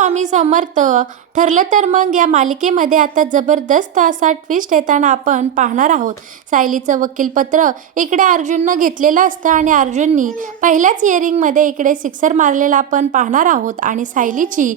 स्वामी समर्थ. ठरलं तर मग या मालिकेमध्ये आता जबरदस्त असा ट्विस्ट येताना आपण पाहणार आहोत. सायलीचं वकीलपत्र इकडे अर्जुननं घेतलेलं असतं आणि अर्जुननी पहिल्याच इयरिंगमध्ये इकडे सिक्सर मारलेला आपण पाहणार आहोत आणि सायलीची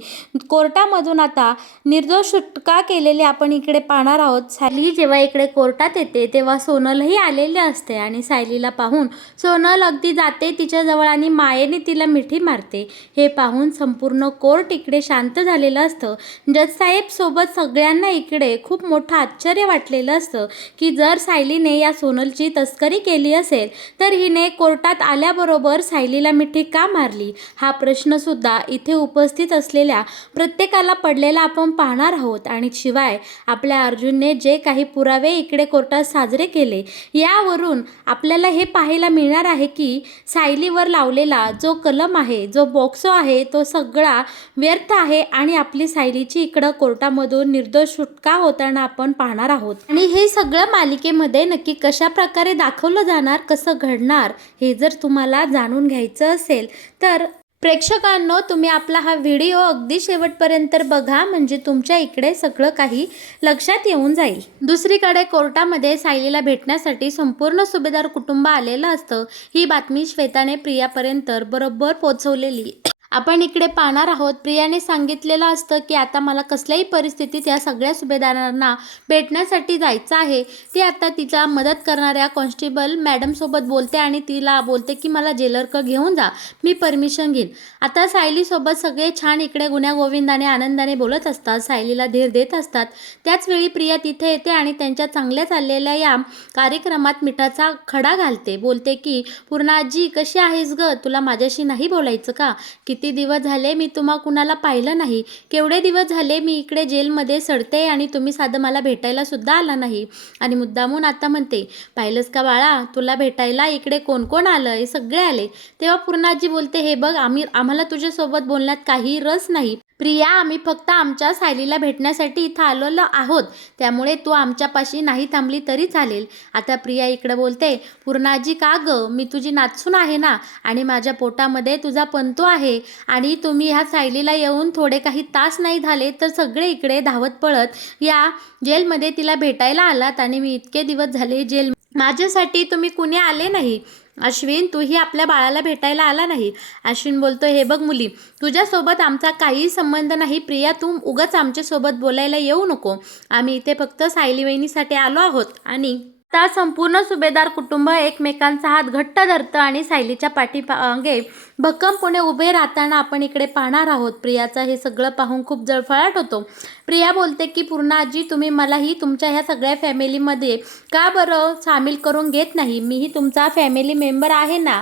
कोर्टामधून आता निर्दोष सुटका केलेली आपण इकडे पाहणार आहोत. सायली जेव्हा इकडे कोर्टात येते तेव्हा सोनलही आलेले असते आणि सायलीला पाहून सोनल अगदी जाते तिच्याजवळ आणि मायेने तिला मिठी मारते. हे पाहून संपूर्ण कोर्ट इकडे शांत झालेलं असतं. जज साहेब सोबत सगळ्यांना इकडे खूप मोठं आश्चर्य वाटलेलं असतं की जर सायलीने या सोनलची तस्करी केली असेल तर हिने कोर्टात आल्याबरोबर सायलीला मिठी का मारली, हा प्रश्नसुद्धा इथे उपस्थित असलेल्या प्रत्येकाला पडलेला आपण पाहणार आहोत. आणि शिवाय आपल्या अर्जुनने जे काही पुरावे इकडे कोर्टात साजरे केले यावरून आपल्याला हे पाहायला मिळणार आहे की सायलीवर लावलेला जो कलम आहे, जो बॉक्सो आहे, तो सगळा व्यर्थ आहे आणि आपली सायलीची इकडं कोर्टामधून निर्दोष सुटका होताना आपण पाहणार आहोत. आणि हे सगळं मालिकेमध्ये नक्की कशा प्रकारे दाखवलं जाणार, कसं घडणार, हे जर तुम्हाला जाणून घ्यायचं असेल तर प्रेक्षकांनो तुम्ही आपला हा व्हिडिओ अगदी शेवटपर्यंत बघा, म्हणजे तुमच्या इकडे सगळं काही लक्षात येऊन जाईल. दुसरीकडे कोर्टामध्ये सायलीला भेटण्यासाठी संपूर्ण सुभेदार कुटुंब आलेलं असतं. ही बातमी श्वेताने प्रियापर्यंत बरोबर पोहोचवलेली आपण इकडे पाहणार आहोत. प्रियाने सांगितलेलं असतं की आता मला कसल्याही परिस्थितीत या सगळ्या सुभेदारांना भेटण्यासाठी जायचं आहे. ती आता तिचा मदत करणाऱ्या कॉन्स्टेबल मॅडमसोबत बोलते आणि तिला बोलते की मला जेलरक घेऊन जा, मी परमिशन घेईन. आता सायलीसोबत सगळे छान इकडे गुण्यागोविंदाने आनंदाने बोलत असतात, सायलीला धीर देत असतात. त्याचवेळी प्रिया तिथे येते आणि त्यांच्या चांगल्या चाललेल्या या कार्यक्रमात मिठाचा खडा घालते. बोलते की पूर्णा आजी कशी आहेस ग, तुला माझ्याशी नाही बोलायचं का? किती दिवस झाले मी तुम्हा कुणाला पाहिलं नाही, केवढे दिवस झाले मी इकडे जेलमध्ये सडते आणि तुम्ही साधं मला भेटायला सुद्धा आला नाही. आणि मुद्दामून आता म्हणते, पाहिलंस का बाळा, तुला भेटायला इकडे कोण कोण आलं, हे सगळे आले. तेव्हा पूर्णाजी बोलते, हे बघ आम्हाला तुझ्यासोबत बोलण्यात काही रस नाही प्रिया, आम्ही फक्त आमच्या सायलीला भेटण्यासाठी इथं आलेलो आहोत, त्यामुळे तू आमच्यापाशी नाही थांबली तरी चालेल. आता प्रिया इकडे बोलते, पूर्णाजी का ग, मी तुझी नातसून आहे ना आणि माझ्या पोटामध्ये तुझा पंतो आहे आणि तुम्ही ह्या सायलीला येऊन थोडे काही तास नाही झाले तर सगळे इकडे धावत पळत या जेलमध्ये तिला भेटायला आलात आणि मी इतके दिवस झाले जेल माझ्यासाठी तुम्ही कुणी आले नाही. अश्विन, तूही आपल्या बाळाला भेटायला आला नाही. अश्विन बोलतो, हे बघ मुली, तुझ्यासोबत आमचा काही संबंध नाही. प्रिया, तू उगाच आमच्यासोबत बोलायला येऊ नको. आम्ही इथे फक्त सायली वहिनीसाठी आलो आहोत. आणि आता संपूर्ण सुभेदार कुटुंब एकमेकांचा हात घट्ट धरतं आणि सायलीच्या पाठीमागे भक्कमपणे उभे राहताना आपण इकडे पाहणार आहोत. प्रियाचं हे सगळं पाहून खूप जळफळाट होतो. प्रिया बोलते की पूर्णा आजी, तुम्ही मलाही तुमच्या ह्या सगळ्या फॅमिलीमध्ये का बरं सामील करून घेत नाही, मीही तुमचा फॅमिली मेंबर आहे ना.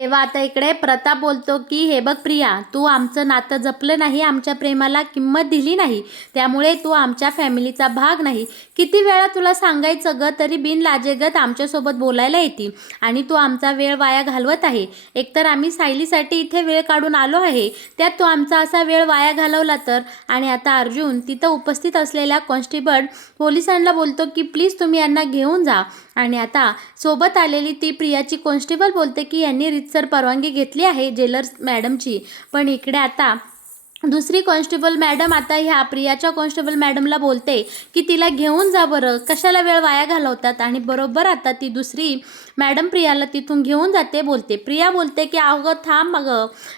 तेव्हा आता इकडे प्रताप बोलतो की हे बघ प्रिया, तू आमचं नातं जपलं नाही, आमच्या प्रेमाला किंमत दिली नाही, त्यामुळे तू आमच्या फॅमिलीचा भाग नाही. किती वेळा तुला सांगायचं ग, तरी बिनलाजेगत आमच्यासोबत बोलायला येते आणि तू आमचा वेळ वाया घालवत आहे. एकतर आम्ही सायलीसाठी इथे वेळ काढून आलो आहे, त्यात तू आमचा असा वेळ वाया घालवला तर. आणि आता अर्जुन तिथं उपस्थित असलेल्या कॉन्स्टेबल पोलिसांना बोलतो की प्लीज तुम्ही यांना घेऊन जा. आणि आता सोबत आलेली ती प्रियाची कॉन्स्टेबल बोलते की यांनी रीतसर परवानगी घेतली आहे जेलर मॅडमची. पण इकडे आता दुसरी कॉन्स्टेबल मॅडम आता ह्या प्रियाच्या कॉन्स्टेबल मॅडमला बोलते की तिला घेऊन जा बरं, कशाला वेळ वाया घालवतात. आणि बरोबर आता ती दुसरी मॅडम प्रियाला तिथून घेऊन जाते. बोलते प्रिया बोलते की अगं थांब,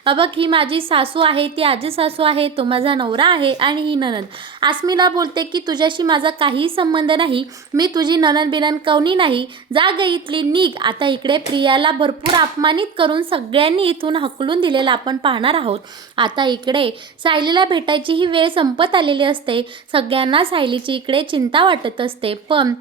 अबघ ही माझी सासू आहे, ती आजी सासू आहे, तो माझा नवरा आहे आणि ही ननद. आस्मिला बोलते की तुझ्याशी माझा काही संबंध नाही, मी तुझी ननद बिनन कवनी नाही, जा ग इथली, निघ. आता इकडे प्रियाला भरपूर अपमानित करून सगळ्यांनी इथून हकलून दिलेलं आपण पाहणार आहोत. आता इकडे सायलीला भेटायची ही वेळ संपत आलेली असते. सगळ्यांना सायलीची इकडे चिंता वाटत असते. पण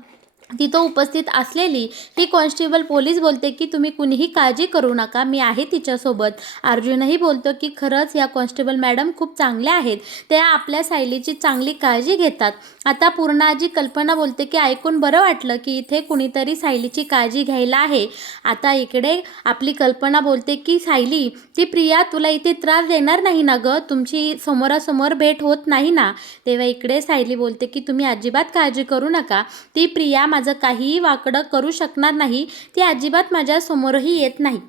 तिथं उपस्थित असलेली ही कॉन्स्टेबल पोलीस बोलते की तुम्ही कुणीही काळजी करू नका, मी आहे तिच्यासोबत. अर्जुनही बोलतो की खरंच या कॉन्स्टेबल मॅडम खूप चांगल्या आहेत, त्या आपल्या सायलीची चांगली काळजी घेतात. आता पूर्णाजी कल्पना बोलते की ऐकून बरं वाटलं की इथे कुणीतरी सायलीची काळजी घ्यायला आहे. आता इकडे आपली कल्पना बोलते की सायली, ती प्रिया तुला इथे त्रास देणार नाही ना ग, तुमची समोरासमोर भेट होत नाही ना. तेव्हा इकडे सायली बोलते की तुम्ही अजिबात काळजी करू नका, ती प्रिया माझं काहीही वाकडं करू शकणार नाही, ती अजिबात माझ्या समोरही येत नाही.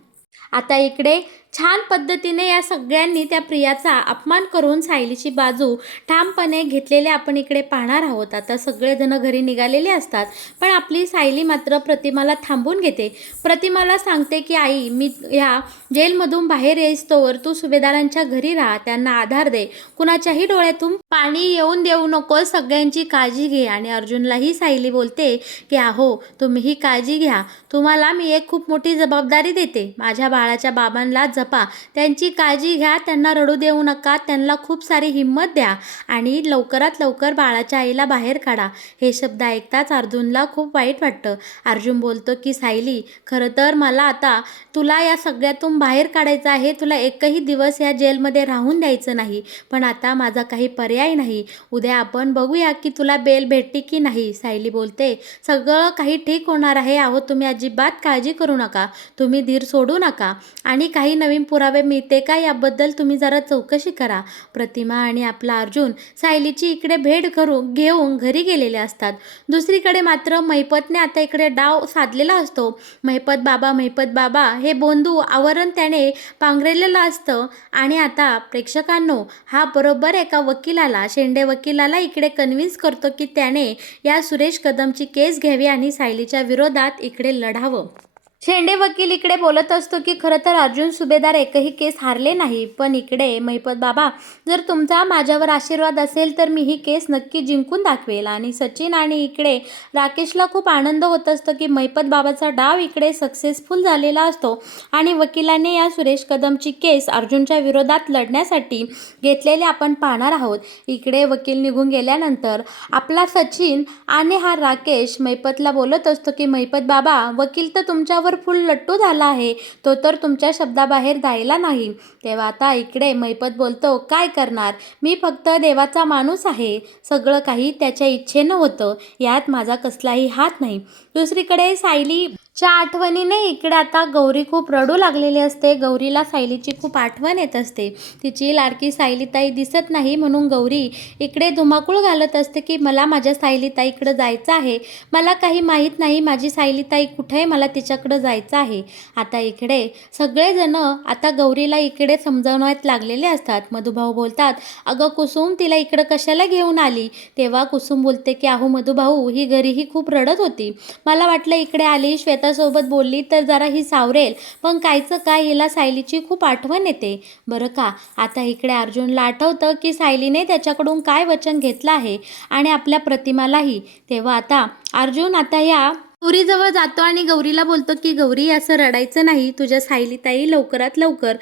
आता इकडे छान पद्धतीने या सगळ्यांनी त्या प्रियाचा अपमान करून सायलीची बाजू ठामपणे घेतलेले आपण इकडे पाहणार आहोत. आता सगळेजण घरी निघालेले असतात, पण आपली सायली मात्र प्रतिमाला थांबून घेते. प्रतिमाला सांगते की आई, मी ह्या जेलमधून बाहेर येईस्तोवर तू सुभेदारांच्या घरी राहा, त्यांना आधार दे, कुणाच्याही डोळ्यातून पाणी येऊन देऊ नको, सगळ्यांची काळजी घे. आणि अर्जुनलाही सायली बोलते की अहो, तुम्हीही काळजी घ्या, तुम्हाला मी एक खूप मोठी जबाबदारी देते. माझ्या बाळाच्या बाबांना जपा, त्यांची काळजी घ्या, त्यांना रडू देऊ नका, त्यांना खूप सारी हिंमत द्या आणि लवकरात लवकर बाळाच्या आईला बाहेर काढा. हे शब्द ऐकताच अर्जुनला खूप वाईट वाटतं. अर्जुन बोलतो की सायली, खरं तर मला आता तुला या सगळ्यातून बाहेर काढायचं आहे, तुला एकही दिवस या जेलमध्ये राहून द्यायचं नाही, पण आता माझा काही पर्याय नाही. उद्या आपण बघूया की तुला बेल भेटते की नाही. सायली बोलते सगळं काही ठीक होणार आहे. अहो, तुम्ही अजिबात काळजी करू नका, तुम्ही धीर सोडू नका आणि काही नवीन पुरावे मिळते का याबद्दल तुम्ही जरा चौकशी करा. प्रतिमा आणि आपला अर्जुन सायलीची इकडे भेट घेऊन घरी गेलेले असतात. दुसरीकडे मात्र महिपतने आता इकडे डाव साधलेला असतो. महिपत बाबा हे बोंधू आवरण त्याने पांघरलेलं असतं आणि आता प्रेक्षकांनो, हा बरोबर एका वकिलाला, शेंडे वकिलाला इकडे कन्व्हिन्स करतो की त्याने या सुरेश कदमची केस घ्यावी आणि सायलीच्या विरोधात इकडे लढावं. शेंडे वकील इकडे बोलत असतो की खरं तर अर्जुन सुभेदार एकही केस हारले नाही, पण इकडे महिपत बाबा, जर तुमचा माझ्यावर आशीर्वाद असेल तर मी ही केस नक्की जिंकून दाखवेल. आणि सचिन आणि इकडे राकेशला खूप आनंद होत असतो की महिपत बाबाचा डाव इकडे सक्सेसफुल झालेला असतो आणि वकिलाने या सुरेश कदमची केस अर्जुनच्या विरोधात लढण्यासाठी घेतलेले आपण पाहणार आहोत. इकडे वकील निघून गेल्यानंतर आपला सचिन आणि हा राकेश महिपतला बोलत असतो की महिपत बाबा, वकील तर तुमच्यावर फुल लट्टू झाला आहे, तो तर तुमच्या शब्दाबाहेर जायला नाही. तेव्हा आता इकडे महिपत बोलतो, काय करणार, मी फक्त देवाचा माणूस आहे, सगळं काही त्याच्या इच्छेनं होतं, यात माझा कसलाही हात नाही. दुसरीकडे सायलीच्या आठवणीने इकडे आता गौरी खूप रडू लागलेली असते. गौरीला सायलीची खूप आठवण येत असते. तिची लाडकी सायलीताई दिसत नाही म्हणून गौरी इकडे धुमाकूळ घालत असते की मला माझ्या सायलीताईकडं जायचं आहे, मला काही माहीत नाही माझी सायलीताई कुठे आहे, मला तिच्याकडं जायचं आहे. आता इकडे सगळेजण आता गौरीला इकडे समजावण्यात लागलेले असतात. मधुभाऊ बोलतात, अगं कुसुम, तिला इकडं कशाला घेऊन आली. तेव्हा कुसुम बोलते की अहो मधुभाऊ, ही घरीही खूप रडत होती, मला वाटलं इकडे आली, श्वेतासोबत बोलली तर जरा ही सावरेल, पण कायचं काय, हिला सायलीची खूप आठवण येते बरं का. आता इकडे अर्जुनला आठवतं की सायलीने त्याच्याकडून काय वचन घेतलं आहे आणि आपल्या प्रतिमालाही. तेव्हा आता अर्जुन आता या गौरीजवळ जातो आणि गौरीला बोलतो की गौरी, असं रडायचं नाही, तुझ्या सायलीताई लवकरात लवकर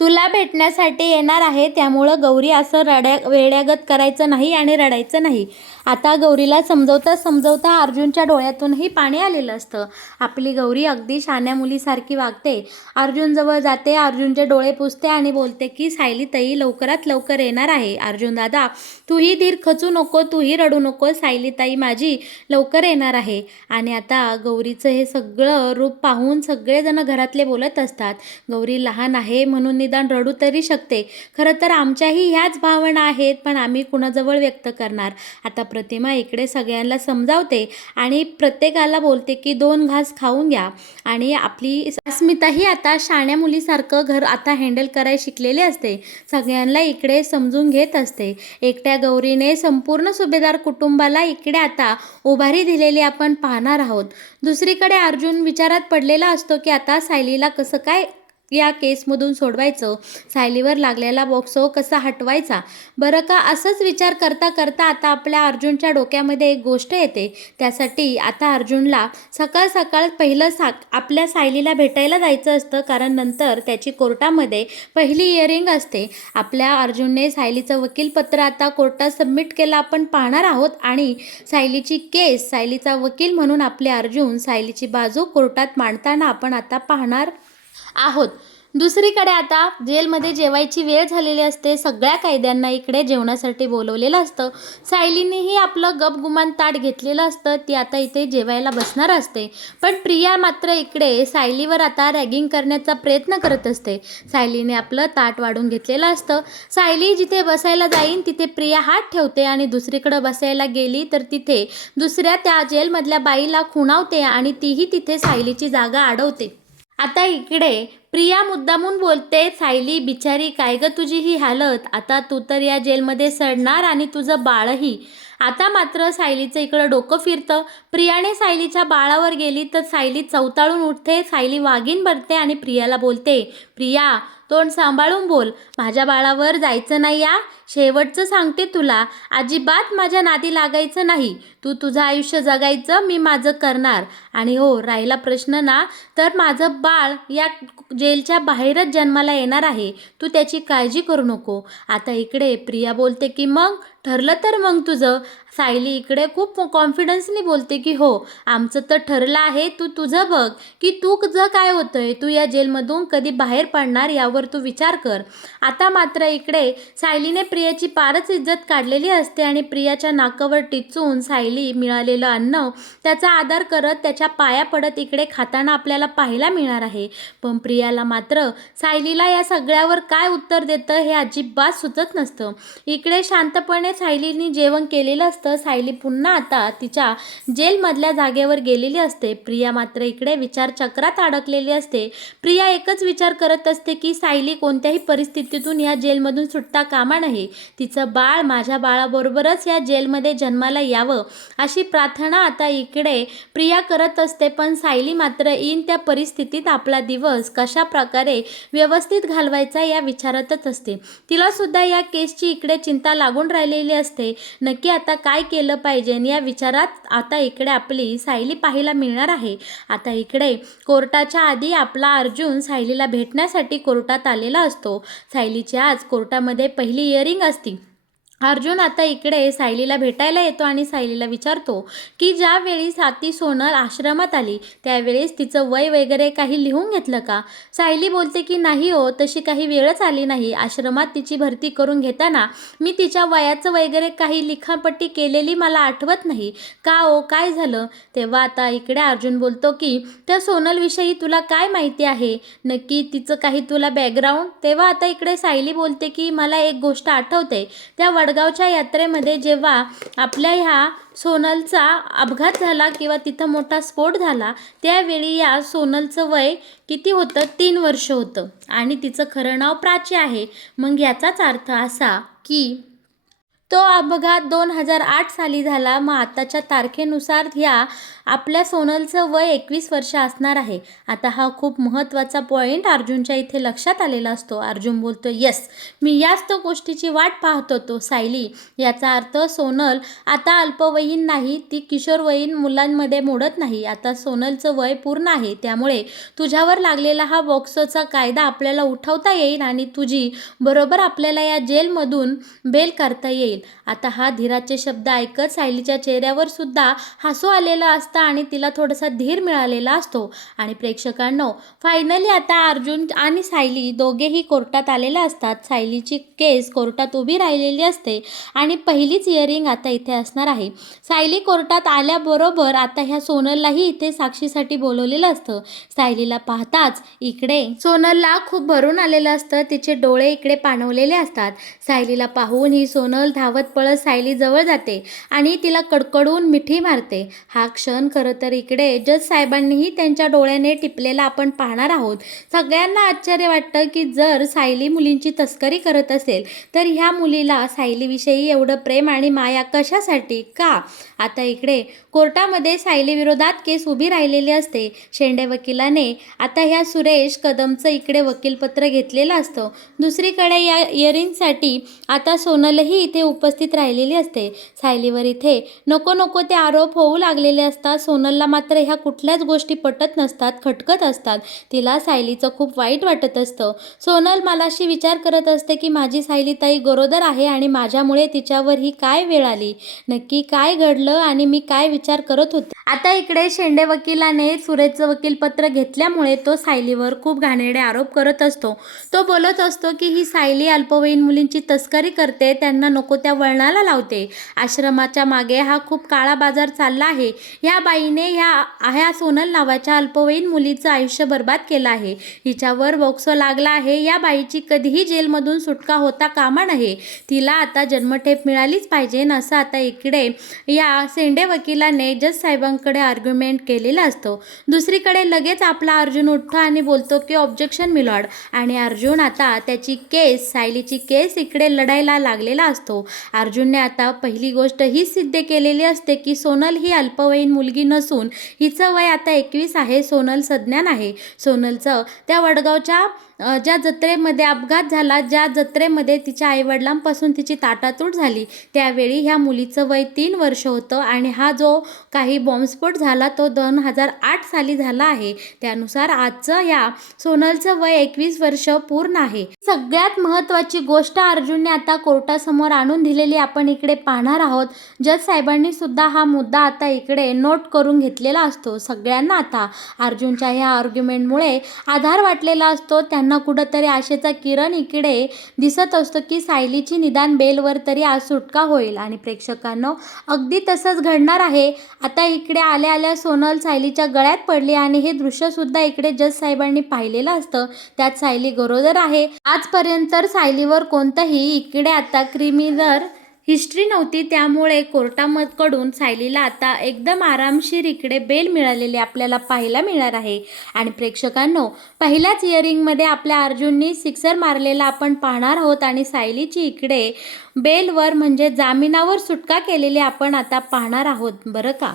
तुला भेटण्यासाठी येणार आहे, त्यामुळं गौरी असं वेड्यागत करायचं नाही आणि रडायचं नाही. आता गौरीला समजवता अर्जुनच्या डोळ्यातूनही पाणी आलेलं असतं. आपली गौरी अगदी शहाण्या मुलीसारखी वागते. अर्जुनजवळ जाते, अर्जुनचे डोळे पुसते आणि बोलते की सायलीताई लवकरात लवकर येणार आहे. अर्जुन दादा, तूही धीर खचू नको, तूही रडू नको, सायलीताई माझी लवकर येणार आहे. आणि आता गौरीचं हे सगळं रूप पाहून सगळेजण घरातले बोलत असतात, गौरी लहान आहे म्हणून निदान रडू तरी शकते, खरं तर आमच्याही ह्याच भावना आहेत, पण आम्ही कुणाजवळ व्यक्त करणार. आता प्रतिमा इकडे सगळ्यांना समजावते आणि प्रत्येकाला बोलते की 2 घास खाऊन घ्या. आणि आपली अस्मिताही आता शाण्या मुलीसारखं घर आता हँडल करायला शिकलेली असते, सगळ्यांना इकडे समजून घेत असते. एकट्या गौरीने संपूर्ण सुभेदार कुटुंबाला इकडे आता उभारी दिलेली आपण पाहणार आहोत. दुसरीकडे अर्जुन विचारात पडलेला असतो की आता सायलीला कसं काय या केसमधून सोडवायचं, सायलीवर लागलेला बोक्सो कसा हटवायचा बरं का. असंच विचार करता करता आता आपल्या अर्जुनच्या डोक्यामध्ये एक गोष्ट येते. त्यासाठी आता अर्जुनला सकाळ सकाळ पहिलं आपल्या सायलीला भेटायला जायचं असतं, कारण नंतर त्याची कोर्टामध्ये पहिली हिअरिंग असते. आपल्या अर्जुनने सायलीचं वकीलपत्र आता कोर्टात सबमिट केलं आपण पाहणार आहोत आणि सायलीची केस, सायलीचा वकील म्हणून आपले अर्जुन सायलीची बाजू कोर्टात मांडताना आपण आता पाहणार आहोत. दुसरीकडे आता जेलमध्ये जेवायची वेळ झालेली असते. सगळ्या कैद्यांना इकडे जेवणासाठी बोलवलेलं असतं. सायलीनेही आपलं गपगुमान ताट घेतलेलं असतं, ती आता इथे जेवायला बसणार असते. पण प्रिया मात्र इकडे सायलीवर आता रॅगिंग करण्याचा प्रयत्न करत असते. सायलीने आपलं ताट वाढून घेतलेलं असतं. सायली जिथे बसायला जाईन तिथे प्रिया हात ठेवते आणि दुसरीकडे बसायला गेली तर तिथे दुसऱ्या त्या जेलमधल्या बाईला खुणावते आणि तीही तिथे सायलीची जागा अडवते. आता इकडे प्रिया मुद्दामून बोलते, सायली बिचारी काय ग तुझी ही हालत, आता तू तर या जेलमध्ये सडणार आणि तुझं बाळही. आता मात्र सायलीचं इकडं डोकं फिरतं. प्रियाने सायलीच्या बाळावर गेली तर सायली चवताळून उठते. सायली वाघीण बनते आणि प्रियाला बोलते, प्रिया तोंड सांभाळून बोल, माझ्या बाळावर जायचं नाही या. शेवटचं सांगते तुला, अजिबात माझ्या नादी लागायचं नाही. तू तुझं आयुष्य जगायचं, मी माझं करणार. आणि हो, राहिला प्रश्न ना, तर माझं बाळ या जेलच्या बाहेरच जन्माला येणार आहे, तू त्याची काळजी करू नको. आता इकडे प्रिया बोलते की मग ठरलं तर मग तुझं. सायली इकडे खूप कॉन्फिडन्सनी बोलते की हो, आमचं तर ठरलं आहे, तू तुझं बघ की तुझं काय होतंय, तू या जेलमधून कधी बाहेर पडणार यावर तू विचार कर. आता मात्र इकडे सायलीने प्रियाची पारच इज्जत काढलेली असते आणि प्रियाच्या नाकावर टिचून सायली मिळालेलं अन्न त्याचा आदर करत त्याच्या पाया पडत इकडे खाताना आपल्याला पाहायला मिळणार आहे. पण प्रियाला मात्र सायलीला या सगळ्यावर काय उत्तर देतं हे अजिबात सुचत नसतं. इकडे शांतपणे सायलीने जेवण केलेलं असतं. सायली पुन्हा आता तिच्या जेलमधल्या जागेवर गेलेली असते. प्रिया मात्र इकडे विचारचक्रात अडकलेली असते. प्रिया एकच विचार करत असते की सायली कोणत्याही परिस्थितीतून या जेलमधून सुटता कामा नये. तिचं बाळ माझ्या बाळाबरोबरच या जेलमध्ये जन्माला यावं अशी प्रार्थना आता इकडे प्रिया करत असते. पण सायली मात्र इन त्या परिस्थितीत आपला दिवस कशा प्रकारे व्यवस्थित घालवायचा या विचारातच असते. तिला सुद्धा या केसची इकडे चिंता लागून राहिलेली असते. नक्की आता काय केलं पाहिजे या विचारात आता इकडे आपली सायली पाहायला मिळणार आहे. आता इकडे कोर्टाच्या आधी आपला अर्जुन सायलीला भेटण्यासाठी कोर्टात आलेला असतो. सायलीची आज कोर्टामध्ये पहिली हिअरिंग असती. अर्जुन आता इकडे सायलीला भेटायला येतो आणि सायलीला विचारतो की ज्यावेळी साती सोनल आश्रमात आली त्यावेळेस तिचं वय वगैरे काही लिहून घेतलं का. सायली बोलते की नाही हो, तशी काही वेळच आली नाही. आश्रमात तिची भरती करून घेताना मी तिच्या वयाचं वगैरे काही लिखापट्टी केलेली मला आठवत नाही. का हो, काय झालं. तेव्हा आता इकडे अर्जुन बोलतो की त्या सोनलविषयी तुला काय माहिती आहे, नक्की तिचं काही तुला बॅकग्राऊंड. तेव्हा आता इकडे सायली बोलते की मला एक गोष्ट आठवते, त्या वडगावच्या यात्रेमध्ये जेव्हा आपल्या ह्या सोनलचा अपघात झाला किंवा तिथं मोठा स्फोट झाला त्यावेळी या सोनलचं वय किती होतं, 3 वर्ष होतं आणि तिचं खरं नाव प्राची आहे. मग याचाच अर्थ असा की तो अपघात 2008 साली झाला. मग आताच्या तारखेनुसार ह्या आपल्या सोनलचं वय 21 वर्ष असणार आहे. आता हा खूप महत्त्वाचा पॉईंट अर्जुनच्या इथे लक्षात आलेला असतो. अर्जुन बोलतो, यस, मी याच तो गोष्टीची वाट पाहत होतो सायली. याचा अर्थ सोनल आता अल्पवयीन नाही, ती किशोरवयीन मुलांमध्ये मोडत नाही. आता सोनलचं वय पूर्ण आहे, त्यामुळे तुझ्यावर लागलेला हा बॉक्सोचा कायदा आपल्याला उठवता येईल आणि तुझी बरोबर आपल्याला या जेलमधून बेल करता येईल. आता हा धीराचे शब्द ऐकत सायलीच्या चेहऱ्यावर सुद्धा हसू आलेला असतं आणि तिला थोडासा धीर मिळालेला असतो. आणि प्रेक्षकांनो, फायनली आता अर्जुन आणि सायली दोघेही कोर्टात आलेले असतात. सायलीची केस कोर्टात उभी राहिलेली असते आणि पहिलीच हिअरिंग आता इथे असणार आहे. सायली कोर्टात आल्याबरोबर आता ह्या सोनललाही इथे साक्षीसाठी बोलवलेलं असतं. सायलीला पाहताच इकडे सोनलला खूप भरून आलेलं असतं. तिचे डोळे इकडे पाणवलेले असतात. सायलीला पाहून ही सोनल धावत पळत सायली जवळ जाते आणि तिला कडकडून मिठी मारते. हा क्षण खरं तर इकडे जज साहेबांनीही त्यांच्या डोळ्याने टिपलेला आपण पाहणार आहोत. सगळ्यांना आश्चर्य वाटतं की जर सायली मुलींची तस्करी करत असेल तर ह्या मुलीला सायलीविषयी एवढं प्रेम आणि माया कशासाठी, का. आता इकडे कोर्टामध्ये सायली विरोधात केस उभी राहिलेली असते. शेंडे वकिलाने आता ह्या सुरेश कदमचं इकडे वकीलपत्र घेतलेलं असतं. दुसरीकडे या हिअरिंगसाठी आता सोनलही इथे उपस्थित राहिलेली असते. सायलीवर इथे नको नको ते आरोप होऊ लागलेले असतात. सोनलला मात्र ह्या कुठल्याच गोष्टी पटत नसतात, खटकत असतात. तिला सायलीचं खूप वाईट वाटत असतं. सोनल मलाशी विचार करत असते की माझी सायली ताई गरोदर आहे आणि माझ्यामुळे तिच्यावर ही काय वेळ आली, नक्की काय घडलं आणि मी काय विचार करत होते. आता इकडे शेंडे वकिलाने सुरेशचं वकीलपत्र घेतल्यामुळे तो सायलीवर खूप घाणेरडे आरोप करत असतो. तो बोलत असतो की ही सायली अल्पवयीन मुलींची तस्करी करते, त्यांना नको त्या वळणाला लावते. आश्रमाच्या मागे हा खूप काळा बाजार चालला आहे. ह्या बाईने ह्या सोनल नावाच्या अल्पवयीन मुलीचं आयुष्य बर्बाद केलं आहे. हिच्यावर बॉक्सो लागला आहे. या बाईची कधीही जेलमधून सुटका होता कामा नये. तिला आता जन्मठेप मिळालीच पाहिजे. असं आता इकडे या शेंडे वकिलाने जज साहेबांकडे पालकांकडे आर्ग्युमेंट केलेला असतो. दुसरीकडे लगेच आपला अर्जुन उठतो आणि बोलतो की ऑब्जेक्शन मिलॉर्ड, आणि अर्जुन आता त्याची केस, सायलीची केस इकडे लढायला लागलेला असतो. अर्जुनने आता पहिली गोष्ट ही सिद्ध केलेली असते की सोनल ही अल्पवयीन मुलगी नसून हिचं वय आता 21 आहे. सोनल सज्ञान आहे. सोनलचं त्या वडगावच्या ज्या जत्रेमध्ये अपघात झाला, ज्या जत्रेमध्ये तिच्या आईवडिलांपासून तिची ताटातूट झाली, त्यावेळी ह्या मुलीचं वय 3 वर्ष होतं आणि हा जो काही बॉम्बस्फोट झाला तो 2008 साली झाला आहे. त्यानुसार आजचं या सोनलचं वय 21 वर्ष पूर्ण आहे. सगळ्यात महत्त्वाची गोष्ट अर्जुनने आता कोर्टासमोर आणून दिलेली आपण इकडे पाहणार आहोत. जज साहेबांनी सुद्धा हा मुद्दा आता इकडे नोट करून घेतलेला असतो. सगळ्यांना आता अर्जुनच्या ह्या आर्ग्युमेंटमुळे आधार वाटलेला असतो. त्यांना कुठंतरी आशेचा किरण इकडे दिसत असतो की सायलीची निदान बेलवर तरी आज सुटका होईल. आणि प्रेक्षकांनो, अगदी तसंच घडणार आहे. आता इकडे आल्या आल्या सोनल सायलीच्या गळ्यात पडली आणि हे दृश्य सुद्धा इकडे जज साहेबांनी पाहिलेलं असतं. त्यात सायली गरोदर आहे. आजपर्यंत सायलीवर कोणतंही इकडे आता क्रिमिनल हिस्ट्री नव्हती. त्यामुळे कोर्टाकडून सायलीला आता एकदम आरामशीर इकडे बेल मिळालेली आपल्याला पाहायला मिळणार आहे. आणि प्रेक्षकांनो, पहिल्याच इयरिंगमध्ये आपल्या अर्जुननी सिक्सर मारलेला आपण पाहणार आहोत आणि सायलीची इकडे बेलवर म्हणजे जामिनावर सुटका केलेली आपण आता पाहणार आहोत बरं का.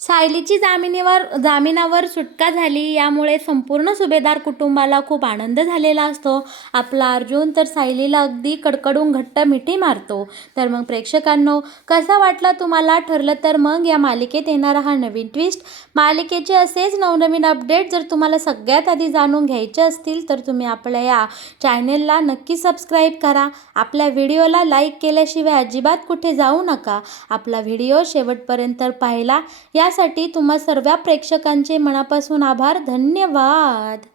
सायलीची जामिनावर सुटका झाली, यामुळे संपूर्ण सुभेदार कुटुंबाला खूप आनंद झालेला असतो. आपला अर्जुन तर सायलीला अगदी कडकडून घट्ट मिठी मारतो. तर मग प्रेक्षकांनो, कसा वाटला तुम्हाला? ठरलं तर मग या मालिकेत येणारा हा नवीन ट्विस्ट, मालिकेचे असेच नवनवीन अपडेट जर तुम्हाला सगळ्यात आधी जाणून घ्यायचे असतील तर तुम्ही आपल्या या चॅनेलला नक्की सबस्क्राईब करा. आपल्या व्हिडिओला लाईक केल्याशिवाय अजिबात कुठे जाऊ नका. आपला व्हिडिओ शेवटपर्यंत पाहिला यासाठी तुम्हा सर्व प्रेक्षकांचे मनापासून आभार. धन्यवाद.